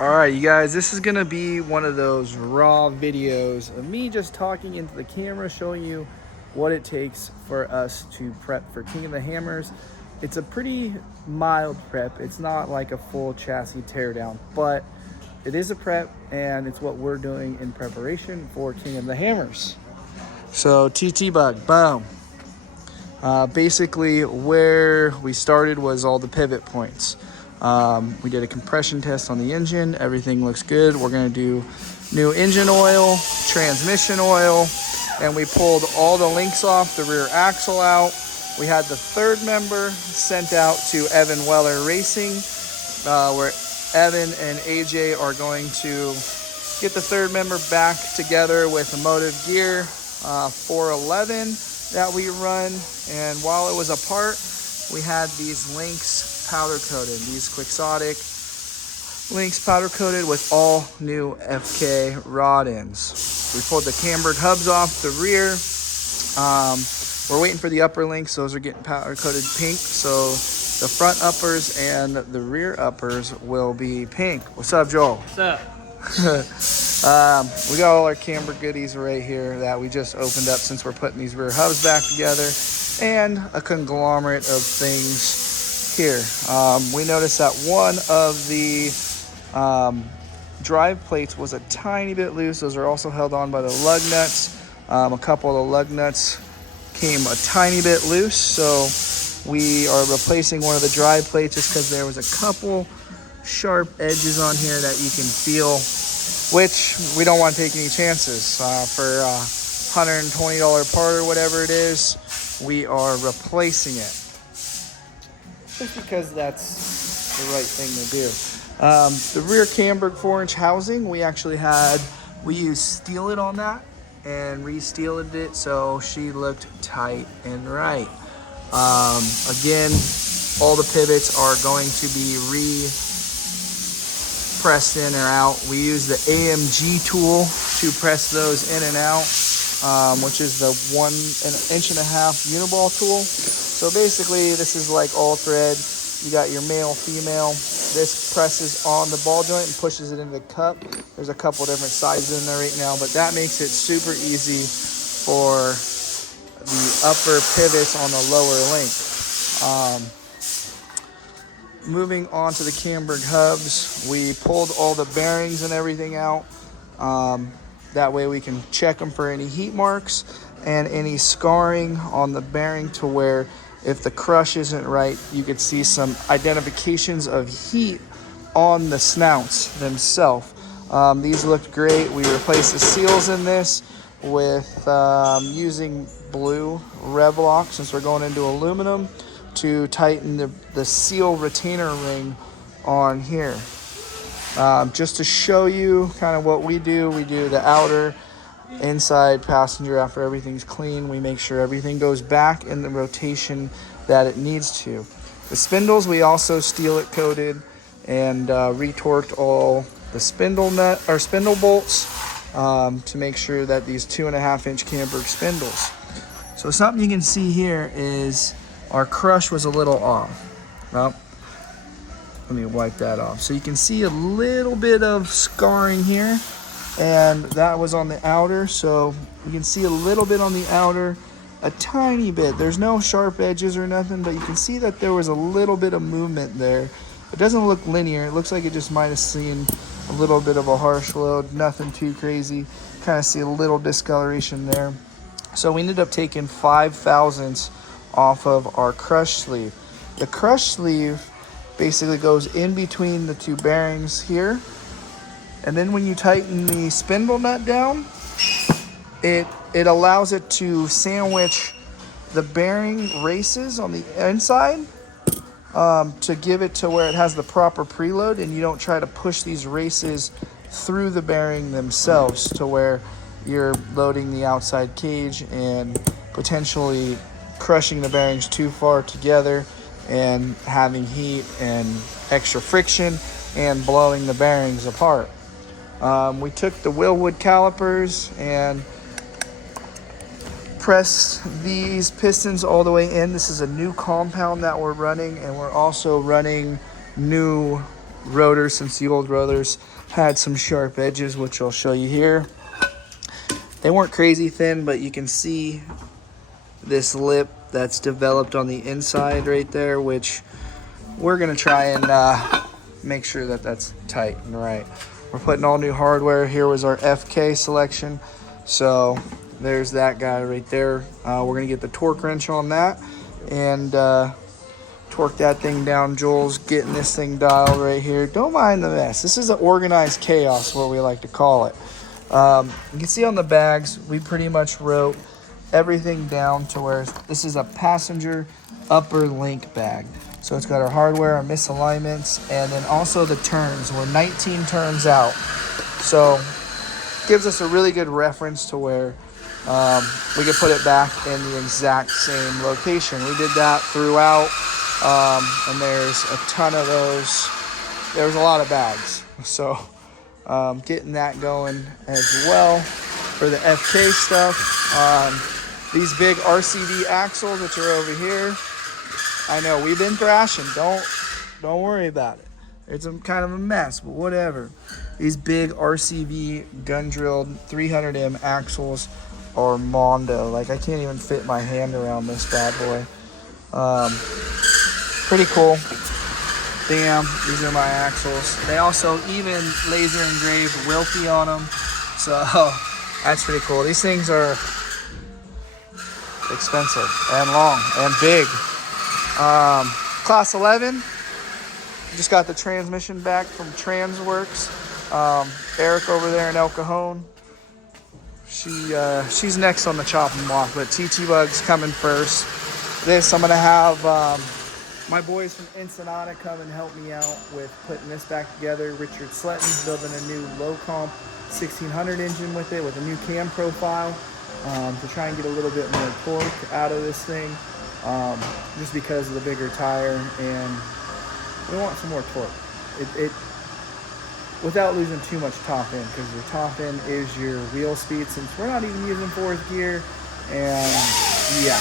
Alright, you guys, this is gonna be one of those raw videos of me just talking into the camera, showing you what it takes for us to prep for King of the Hammers. It's a pretty mild prep. It's not like a full chassis teardown, but it is a prep, and it's what we're doing in preparation for King of the Hammers. So TT bug, boom. Basically where we started was all the pivot points. We did a compression test on the engine. Everything looks good. We're gonna do new engine oil, transmission oil, and we pulled all the links off, the rear axle out. We had the third member sent out to Evan Weller Racing, where Evan and AJ are going to get the third member back together with a motive gear 411 that we run. And while it was apart, we had these links powder coated, these Quixotic links powder coated with all new FK rod ends. We pulled the Camber hubs off the rear. We're waiting for the upper links. Those are getting powder coated pink, so the front uppers and the rear uppers will be pink. What's up, Joel? What's up? We got all our Camber goodies right here that we just opened up since we're putting these rear hubs back together, and a conglomerate of things here. We noticed that one of the drive plates was a tiny bit loose. Those are also held on by the lug nuts. A couple of the lug nuts came a tiny bit loose, so we are replacing one of the drive plates just because there was a couple sharp edges on here that you can feel, which we don't want to take any chances. For $120 part or whatever it is, we are replacing it just because that's the right thing to do. The rear Camber 4-inch housing, we used steel it on that and re-steeled it so she looked tight and right. Again, all the pivots are going to be pressed in or out. We use the AMG tool to press those in and out, which is the 1.5 inch uniball tool. So basically, this is like all thread. You got your male, female. This presses on the ball joint and pushes it into the cup. There's a couple different sizes in there right now, but that makes it super easy for the upper pivots on the lower link. Moving on to the Cambered hubs, we pulled all the bearings and everything out. That way we can check them for any heat marks and any scarring on the bearing, to where if the crush isn't right, you could see some identifications of heat on the snouts themselves. These looked great. We replaced the seals in this with using blue Revlock, since we're going into aluminum, to tighten the seal retainer ring on here. Just to show you kind of what we do the outer inside passenger. After everything's clean, we make sure everything goes back in the rotation that it needs to. The spindles, we also steel it coated and retorqued all the spindle bolts to make sure that these 2.5 inch Camber spindles. So something you can see here is our crush was a little off. Well, let me wipe that off. So you can see a little bit of scarring here, and that was on the outer. So you can see a little bit on the outer, a tiny bit. There's no sharp edges or nothing, but you can see that there was a little bit of movement there. It doesn't look linear. It looks like it just might have seen a little bit of a harsh load, nothing too crazy. Kind of see a little discoloration there. So we ended up taking 5 thousandths off of our crush sleeve. The crush sleeve basically goes in between the two bearings here, and then when you tighten the spindle nut down, it allows it to sandwich the bearing races on the inside, to give it to where it has the proper preload, and you don't try to push these races through the bearing themselves to where you're loading the outside cage and potentially crushing the bearings too far together and having heat and extra friction and blowing the bearings apart. We took the Willwood calipers and pressed these pistons all the way in. This is a new compound that we're running, and we're also running new rotors, since the old rotors had some sharp edges, which I'll show you here. They weren't crazy thin, but you can see this lip that's developed on the inside right there, which we're gonna try and make sure that that's tight and right. We're putting all new hardware. Here was our FK selection. So there's that guy right there. We're gonna get the torque wrench on that and torque that thing down. Joel's getting this thing dialed right here. Don't mind the mess. This is an organized chaos, what we like to call it. You can see on the bags, we pretty much wrote everything down to where this is a passenger upper link bag. So it's got our hardware, our misalignments, and then also the turns. We're 19 turns out. So gives us a really good reference to where we can put it back in the exact same location. We did that throughout, and there's a ton of those. There's a lot of bags. So getting that going as well for the FK stuff. These big RCD axles, which are over here. I know we've been thrashing. Don't worry about it. It's kind of a mess, but whatever. These big RCV gun drilled 300M axles are mondo. Like I can't even fit my hand around this bad boy. Pretty cool. Bam, these are my axles. They also even laser engraved Wilkey on them. So that's pretty cool. These things are expensive and long and big. Class 11, just got the transmission back from Transworks. Eric over there in El Cajon, she's next on the chopping block, but TT Bug's coming first. This, I'm gonna have my boys from Ensenada come and help me out with putting this back together. Richard Sletton's building a new low comp 1600 engine with it, with a new cam profile, to try and get a little bit more torque out of this thing. Just because of the bigger tire, and we want some more torque. It without losing too much top end, because your top end is your wheel speed, since we're not even using fourth gear. And yeah,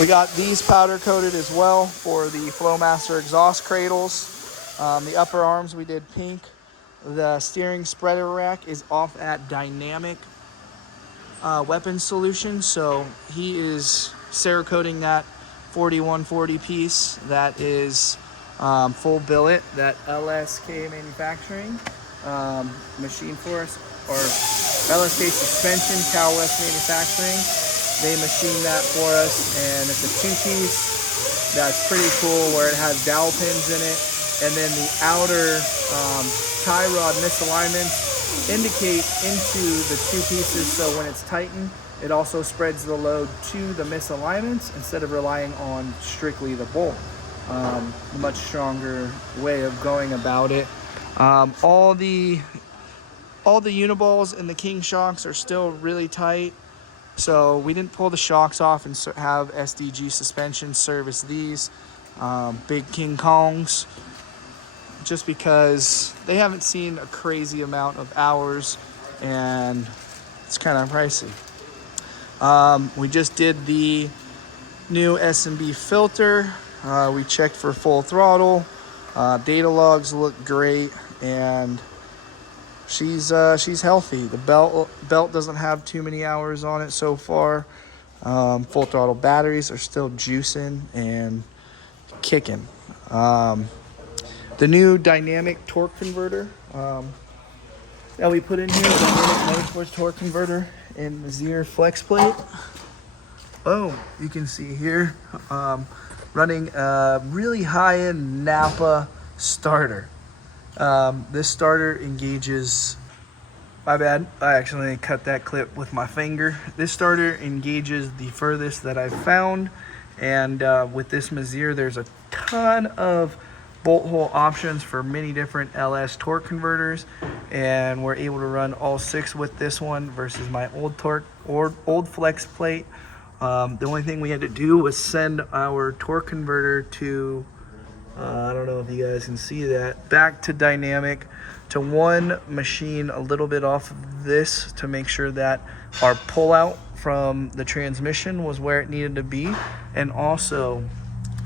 we got these powder coated as well for the Flowmaster exhaust cradles. The upper arms we did pink. The steering spreader rack is off at Dynamic Weapon Solution, so he is Cerakoting that 4140 piece. That is full billet that LSK Manufacturing machine for us, or LSK Suspension, Cal West Manufacturing. They machine that for us, and it's a two-piece. That's pretty cool, where it has dowel pins in it, and then the outer tie rod misalignments indicate into the two pieces, so when it's tightened, it also spreads the load to the misalignments instead of relying on strictly the bolt. A much stronger way of going about it. All the uniballs and the King shocks are still really tight, so we didn't pull the shocks off and have SDG suspension service these big King Kongs, just because they haven't seen a crazy amount of hours and it's kind of pricey. We just did the new S&B filter. We checked for full throttle. Data logs look great, and she's healthy. The belt doesn't have too many hours on it so far. Full throttle batteries are still juicing and kicking. The new dynamic torque converter that we put in here, dynamic motorsports torque converter in the Zier flex plate. Oh, you can see here, running a really high-end Napa starter. This starter engages, my bad, I actually cut that clip with my finger. This starter engages the furthest that I've found, and with this Zier, there's a ton of bolt hole options for many different LS torque converters, and we're able to run all 6 with this one versus my old torque or old flex plate. The only thing we had to do was send our torque converter to I don't know if you guys can see that, back to dynamic, to one machine a little bit off of this to make sure that our pullout from the transmission was where it needed to be, and also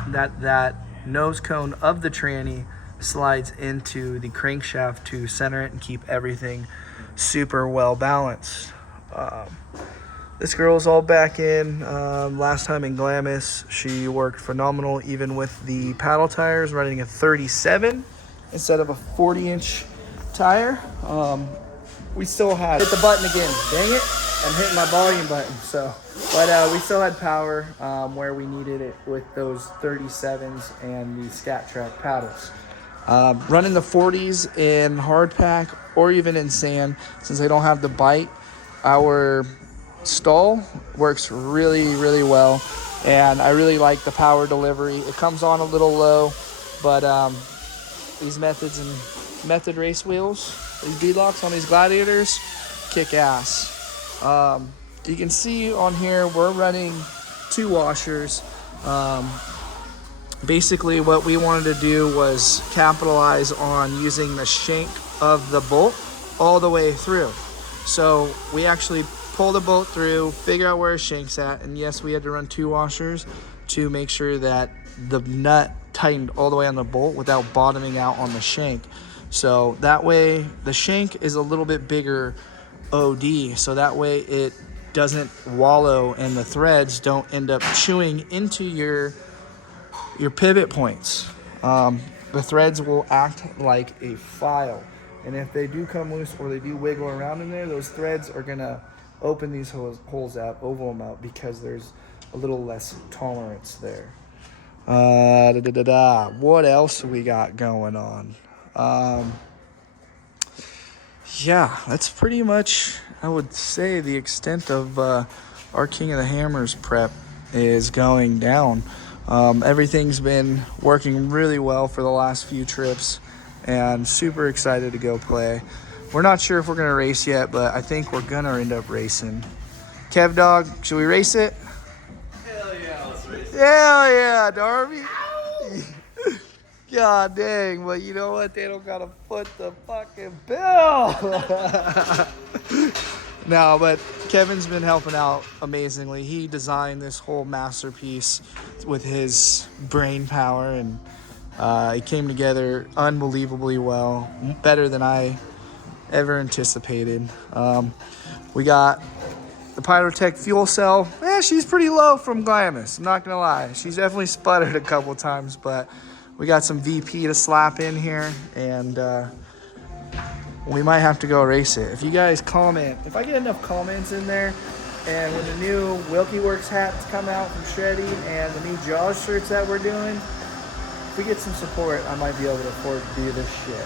that nose cone of the tranny slides into the crankshaft to center it and keep everything super well balanced. This girl's all back in. Last time in Glamis, she worked phenomenal, even with the paddle tires running a 37 instead of a 40-inch tire. We still had hit the button again. Dang it! I'm hitting my volume button. But we still had power where we needed it with those 37s and the Scat Track paddles. Running the 40s in hard pack or even in sand, since they don't have the bite, our stall works really, really well, and I really like the power delivery. It comes on a little low, but these method race wheels, these beadlocks on these Gladiators, kick ass. You can see on here we're running 2 washers. Basically what we wanted to do was capitalize on using the shank of the bolt all the way through. So we actually pull the bolt through, figure out where a shank's at, and yes, we had to run 2 washers to make sure that the nut tightened all the way on the bolt without bottoming out on the shank. So that way the shank is a little bit bigger OD, so that way it doesn't wallow and the threads don't end up chewing into your pivot points. The threads will act like a file, and if they do come loose or they do wiggle around in there, those threads are gonna open these holes out, oval them out, because there's a little less tolerance there. What else we got going on? Yeah, that's pretty much, I would say, the extent of our King of the Hammers prep is going down. Everything's been working really well for the last few trips, and super excited to go play. We're not sure if we're gonna race yet, but I think we're gonna end up racing. Kev Dog, should we race it? Hell yeah, let's race it. Hell yeah, Darby. God dang, but you know what? They don't gotta foot the fucking bill. No, but Kevin's been helping out amazingly. He designed this whole masterpiece with his brain power, and it came together unbelievably well, better than I ever anticipated. We got the Pyrotech fuel cell. She's pretty low from Glamis, I'm not gonna lie. She's definitely sputtered a couple times, but we got some VP to slap in here, and we might have to go race it. If you guys comment, if I get enough comments in there, and when the new Wilkey Works hats come out from Shreddy and the new Jaws shirts that we're doing, if we get some support, I might be able to afford to do this shit.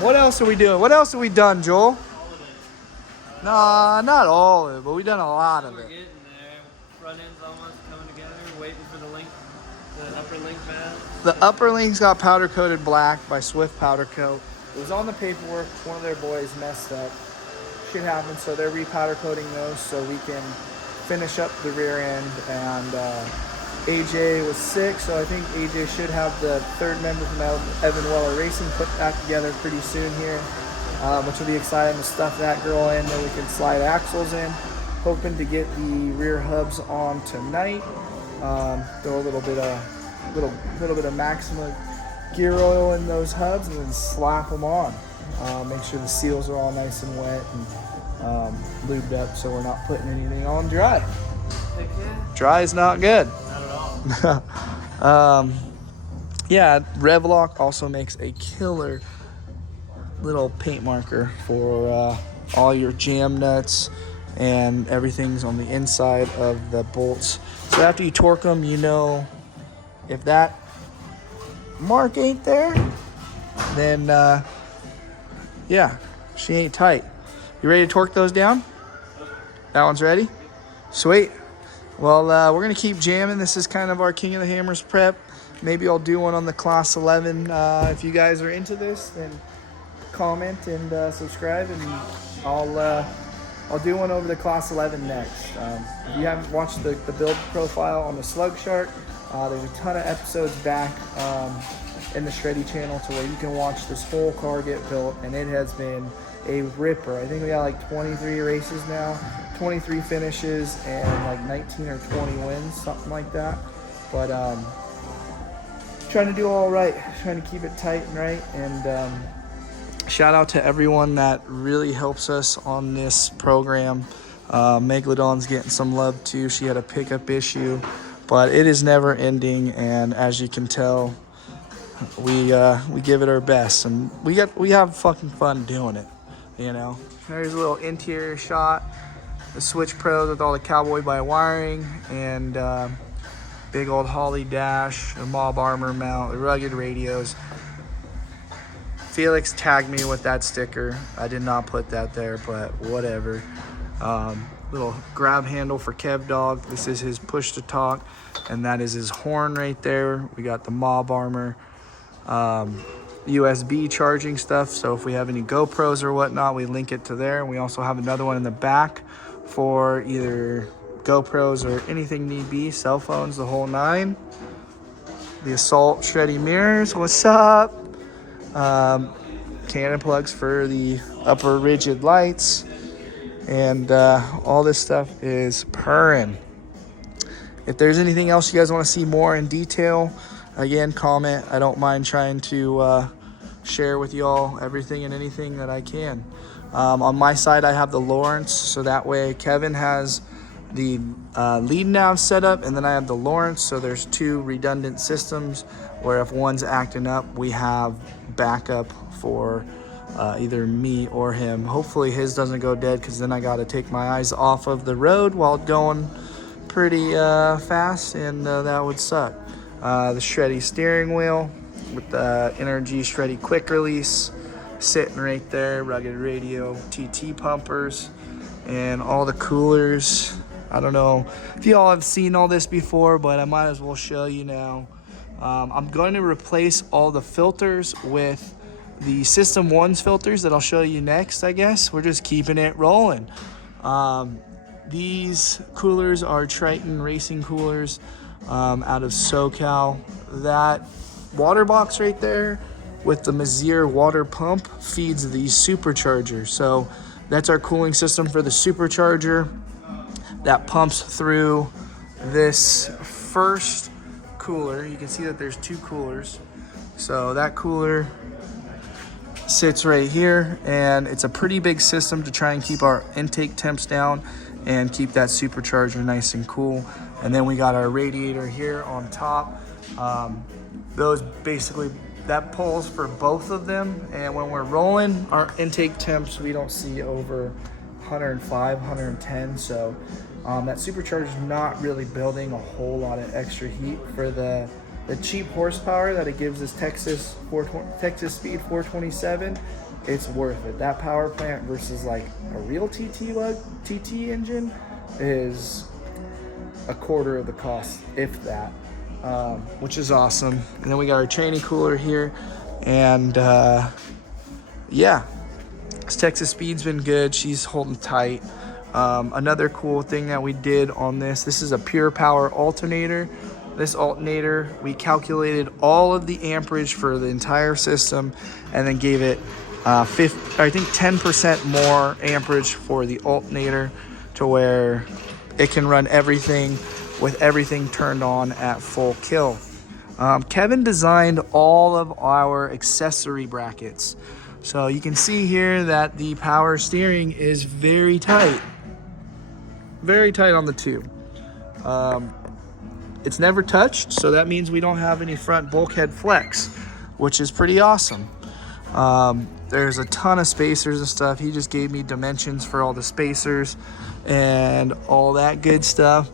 What else are we doing? What else have we done, Joel? Nah, not all of it, but we've done a lot of it. We're getting there. Front end's almost coming together. Waiting for the link, the upper link mat. The upper link's got powder coated black by Swift Powder Coat. It was on the paperwork. One of their boys messed up. Shit happened, so they're repowder coating those so we can finish up the rear end. And AJ was sick, so I think AJ should have the third member from Evan Weller Racing put that together pretty soon here, which will be exciting to stuff that girl in. Then we can slide axles in. Hoping to get the rear hubs on tonight. Throw a little bit of Maxima gear oil in those hubs and then slap them on. Make sure the seals are all nice and wet and lubed up so we're not putting anything on dry. Dry is not good. Not at all. Yeah, Revlock also makes a killer little paint marker for all your jam nuts, and everything's on the inside of the bolts. So after you torque them, you know if that mark ain't there, then yeah, she ain't tight. You ready to torque those down? That one's ready? Sweet. Well, we're gonna keep jamming. This is kind of our King of the Hammers prep. Maybe I'll do one on the Class 11. If you guys are into this, then comment and subscribe, and I'll do one over the Class 11 next. If you haven't watched the build profile on the Slug Shark, there's a ton of episodes back in the Shreddy channel to where you can watch this whole car get built, and it has been a ripper. I think we got like 23 races now, 23 finishes, and like 19 or 20 wins, something like that. But trying to do all right, trying to keep it tight and right. And shout out to everyone that really helps us on this program. Megalodon's getting some love too. She had a pickup issue, but it is never ending. And as you can tell, we give it our best, and we have fucking fun doing it. You know, there's a little interior shot. The Switch Pros with all the cowboy by wiring, and big old Holly dash, a mob armor mount, the rugged radios. Felix tagged me with that sticker. I did not put that there, but whatever. Little grab handle for Kev Dog. This is his push to talk, and that is his horn right there. We got the mob armor, USB charging stuff. So if we have any GoPros or whatnot, we link it to there. And we also have another one in the back for either GoPros or anything need be, cell phones, the whole nine. The Assault Shreddy mirrors. What's up? Cannon plugs for the upper rigid lights, and all this stuff is purring. If there's anything else you guys want to see more in detail, again, comment. I don't mind trying to share with y'all everything and anything that I can. On my side, I have the Lawrence, so that way Kevin has the lead nav set up, and then I have the Lawrence, so there's two redundant systems where if one's acting up, we have backup for either me or him. Hopefully his doesn't go dead, because then I got to take my eyes off of the road while going pretty fast, and that would suck. The Shreddy steering wheel with the Energy Shreddy quick release sitting right there, rugged radio, TT pumpers, and all the coolers. I don't know if you all have seen all this before, but I might as well show you now. I'm going to replace all the filters with the System 1's filters that I'll show you next, I guess. We're just keeping it rolling. These coolers are Triton Racing coolers out of SoCal. That water box right there with the Mazier water pump feeds the supercharger. So that's our cooling system for the supercharger that pumps through this first cooler. You can see that there's two coolers. So that cooler sits right here, and it's a pretty big system to try and keep our intake temps down and keep that supercharger nice and cool. And then we got our radiator here on top. Those basically, that pulls for both of them, and when we're rolling, our intake temps we don't see over 105, 110. So that supercharger is not really building a whole lot of extra heat for the cheap horsepower that it gives us. Texas Speed 427. It's worth it. That power plant versus like a real TT engine is a quarter of the cost, if that. Which is awesome. And then we got our tranny cooler here, and yeah, this Texas Speed's been good. She's holding tight. Another cool thing that we did on this is a pure power alternator. This alternator, we calculated all of the amperage for the entire system, and then gave it 10% more amperage for the alternator, to where it can run everything with everything turned on at full kill. Kevin designed all of our accessory brackets. So you can see here that the power steering is very tight. Very tight on the tube. It's never touched, so that means we don't have any front bulkhead flex, which is pretty awesome. There's a ton of spacers and stuff. He just gave me dimensions for all the spacers and all that good stuff,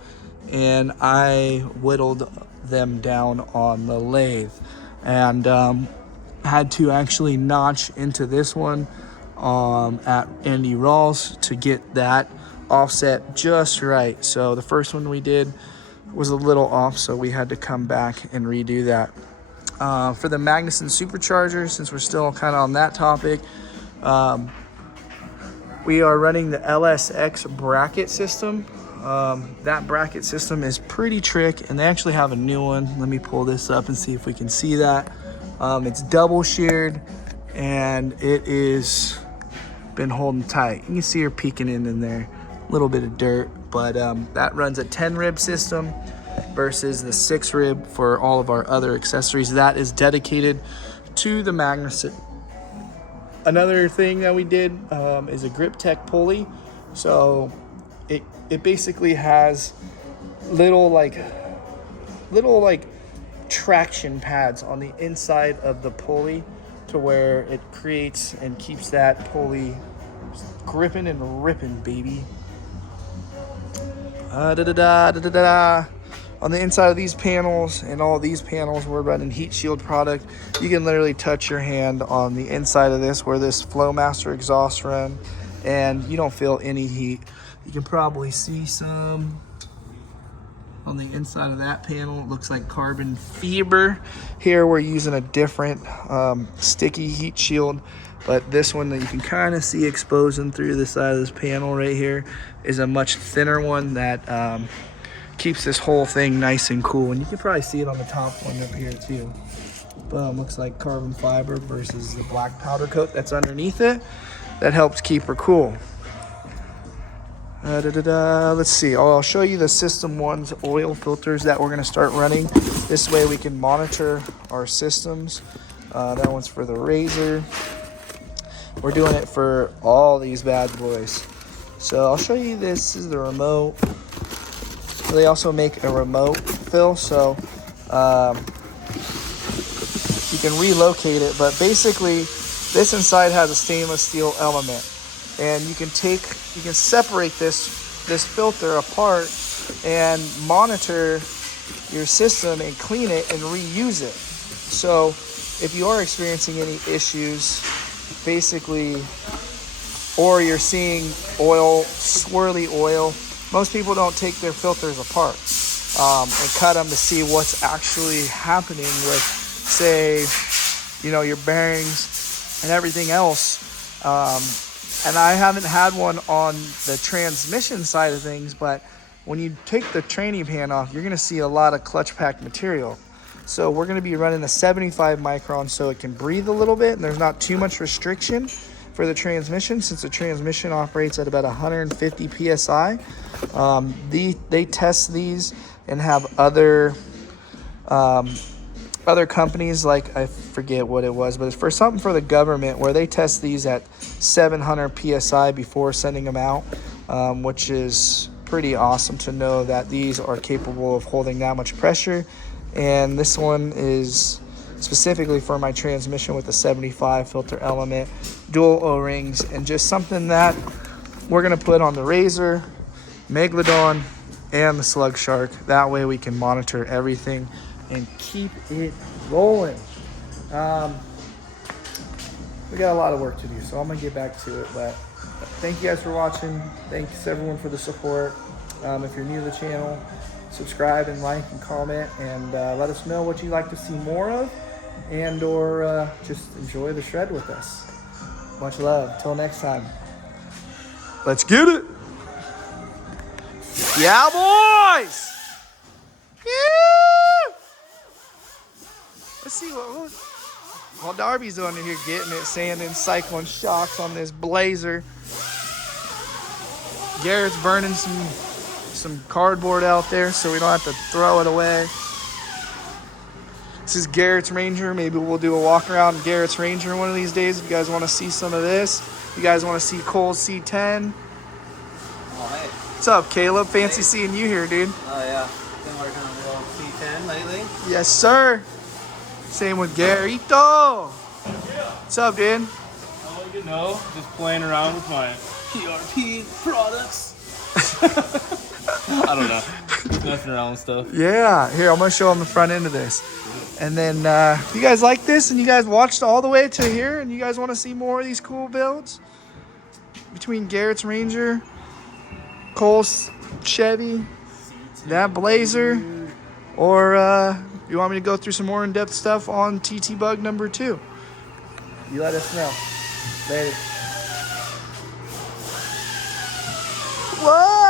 and I whittled them down on the lathe, and had to actually notch into this one at Andy Rawls to get that offset just right. So the first one we did was a little off, so we had to come back and redo that. For the Magnuson supercharger, since we're still kind of on that topic, we are running the LSX bracket system. That bracket system is pretty trick, and they actually have a new one. Let me pull this up and see if we can see that. It's double sheared, and it is been holding tight. You can see her peeking in there, a little bit of dirt, but that runs a 10 rib system. versus the 6 rib for all of our other accessories. That is dedicated to the Magnuson. Another thing that we did is a Grip-Tech pulley. So it basically has little like traction pads on the inside of the pulley to where it creates and keeps that pulley gripping and ripping, baby. On the inside of these panels and all these panels, we're running heat shield product. You can literally touch your hand on the inside of this where this Flowmaster exhaust run, and you don't feel any heat. You can probably see some on the inside of that panel. It looks like carbon fiber. Here we're using a different sticky heat shield, but this one that you can kind of see exposing through the side of this panel right here is a much thinner one that keeps this whole thing nice and cool. And you can probably see it on the top one up here too. Boom, looks like carbon fiber versus the black powder coat that's underneath it. That helps keep her cool. Let's see. I'll show you the System 1's oil filters that we're going to start running. This way we can monitor our systems. That one's for the Razor. We're doing it for all these bad boys. So I'll show you this is the remote. They also make a remote fill, so you can relocate it. But basically, this inside has a stainless steel element. And you can separate this filter apart and monitor your system and clean it and reuse it. So if you are experiencing any issues, basically, or you're seeing oil, swirly oil, most people don't take their filters apart and cut them to see what's actually happening with, say, your bearings and everything else. And I haven't had one on the transmission side of things, but when you take the training pan off, you're going to see a lot of clutch pack material. So we're going to be running a 75 micron so it can breathe a little bit and there's not too much restriction for the transmission, since the transmission operates at about 150 PSI. They test these and have other companies, like I forget what it was, but it's for something for the government where they test these at 700 PSI before sending them out, which is pretty awesome to know that these are capable of holding that much pressure. And this one is specifically for my transmission with the 75 filter element, dual O-rings, and just something that we're going to put on the Razor, Megalodon, and the Slug Shark. That way we can monitor everything and keep it rolling. We got a lot of work to do, so I'm gonna get back to it. But thank you guys for watching. Thanks everyone for the support. If you're new to the channel, subscribe and like and comment, and let us know what you'd like to see more of, and or just enjoy the shred with us. Much love. Till next time. Let's get it. Yeah, boys. Yeah. Let's see what while Darby's under here getting it, sanding, cycling shocks on this Blazer. Garrett's burning some cardboard out there so we don't have to throw it away. This is Garrett's Ranger. Maybe we'll do a walk around Garrett's Ranger one of these days if you guys want to see some of this. If you guys want to see Cole's C10. Oh, hey. What's up, Caleb? Fancy seeing you here, dude. Oh, yeah. Been working on the old C10 lately. Yes, sir. Same with Garrito. What's up, dude? Oh, just playing around with my PRP products. I don't know. Just messing around with stuff. Yeah. Here, I'm going to show them the front end of this. And then if you guys like this and you guys watched all the way to here and you guys want to see more of these cool builds between Garrett's Ranger, Cole's Chevy, that Blazer, or you want me to go through some more in-depth stuff on TT Bug number 2, you let us know. Later. Whoa!